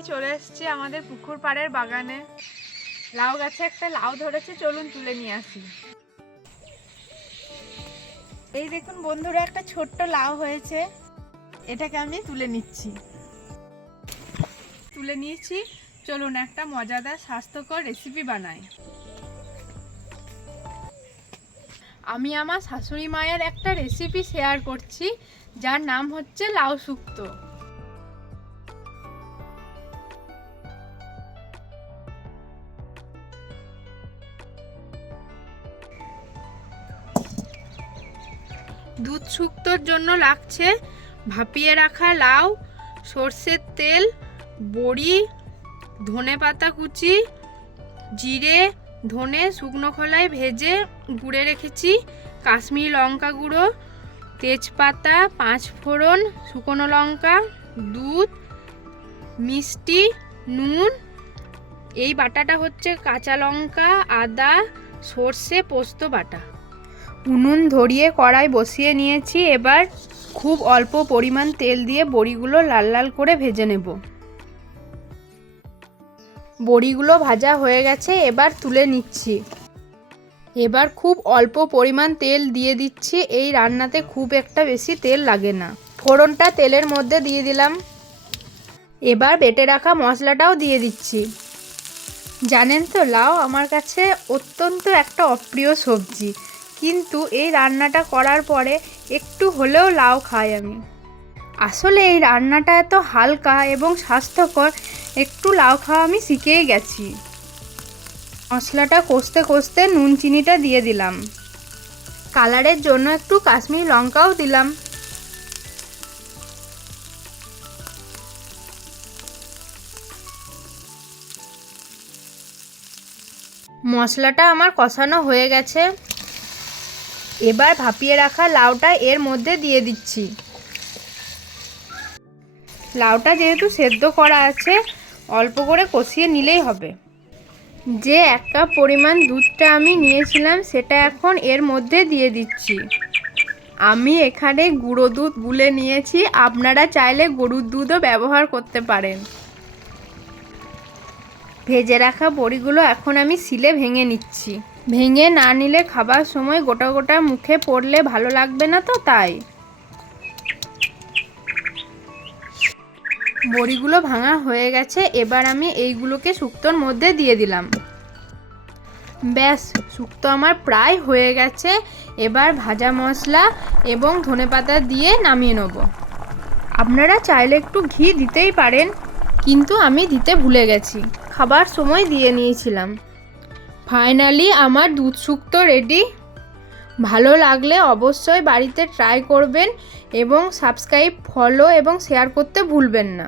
আমি চলে এসেছি আমাদের পুকুর পাড়ের বাগানে। লাউ গাছে একটা লাউ ধরেছে, চলুন তুলে নিয়ে আসি। এই দেখুন বন্ধুরা, একটা ছোট্ট লাউ হয়েছে। এটাকে আমি তুলে নিচ্ছি। তুলে নিয়েছি। চলুন একটা মজাদার, স্বাস্থ্যকর রেসিপি বানাই। আমি আমার শাশুড়ি মায়ের একটা রেসিপি শেয়ার করছি, যার নাম হচ্ছে লাউ শুক্তো। দুধ শুক্তোর জন্য লাগছে ভাপিয়ে রাখা লাউ, সর্ষের তেল, বড়ি, ধনে পাতা কুচি, জিরে, ধনে, শুকনো খোলায় ভেজে গুঁড়ে রেখেছি, কাশ্মীরি লঙ্কা গুঁড়ো, তেজপাতা, পাঁচ ফোড়ন, শুকনো লঙ্কা, দুধ, মিষ্টি, নুন, এই বাটাটা হচ্ছে কাঁচা লঙ্কা, আদা, সর্ষে, পোস্ত বাটা। উনুন ধরিয়ে কড়াই বসিয়ে নিয়েছি। এবার খুব অল্প পরিমাণ তেল দিয়ে বড়িগুলো লাল লাল করে ভেজে নেব। বড়িগুলো ভাজা হয়ে গেছে, এবার তুলে নিচ্ছি। এবার খুব অল্প পরিমাণ তেল দিয়ে দিচ্ছি। এই রান্নাতে খুব একটা বেশি তেল লাগে না। ফোড়নটা তেলের মধ্যে দিয়ে দিলাম। এবার বেটে রাখা মশলাটাও দিয়ে দিচ্ছি। জানেন তো, লাউ আমার কাছে অত্যন্ত একটা অপ্রিয় সবজি। কিন্তু এই রান্নাটা করার পরে একটু হলেও লাউ খাই আমি। আসলে এই রান্নাটা এত হালকা এবং স্বাস্থ্যকর, একটু লাউ খাওয়া আমি শিখেই গেছি। মশলাটা কষতে কষতে নুন চিনিটা দিয়ে দিলাম। কালারের জন্য একটু কাশ্মীরি লঙ্কাও দিলাম। মশলাটা আমার কষানো হয়ে গেছে। এবার ভাপিয়ে রাখা লাউটা এর মধ্যে দিয়ে দিচ্ছি। লাউটা যেহেতু সেদ্ধ করা আছে, অল্প করে কষিয়ে নিলেই হবে। যে এক কাপ পরিমাণ দুধটা আমি নিয়েছিলাম, সেটা এখন এর মধ্যে দিয়ে দিচ্ছি। আমি এখানে গুঁড়ো দুধ গুলে নিয়েছি, আপনারা চাইলে গরুর দুধও ব্যবহার করতে পারেন। ভেজে রাখা বড়িগুলো এখন আমি শিলে ভেঙে নিচ্ছি। ভেঙে না নিলে খাবার সময় গোটা গোটা মুখে পড়লে ভালো লাগবে না তো তাই? বড়িগুলো ভাঙা হয়ে গেছে, এবার আমি এইগুলোকে শুক্তোর মধ্যে দিয়ে দিলাম। ব্যাস, শুক্তো আমার প্রায় হয়ে গেছে, এবার ভাজা মশলা এবং ধনেপাতা দিয়ে নামিয়ে নেব। আপনারা চাইলে একটু ঘি দিতেই পারেন, কিন্তু আমি দিতে ভুলে গেছি। খাবার সময় দিয়ে নিয়েছিলাম। ফাইনালি আমার দুধ শুক্তো রেডি ভালো লাগলে অবশ্যই বাড়িতে ট্রাই করবেন এবং সাবস্ক্রাইব ফলো এবং শেয়ার করতে ভুলবেন না।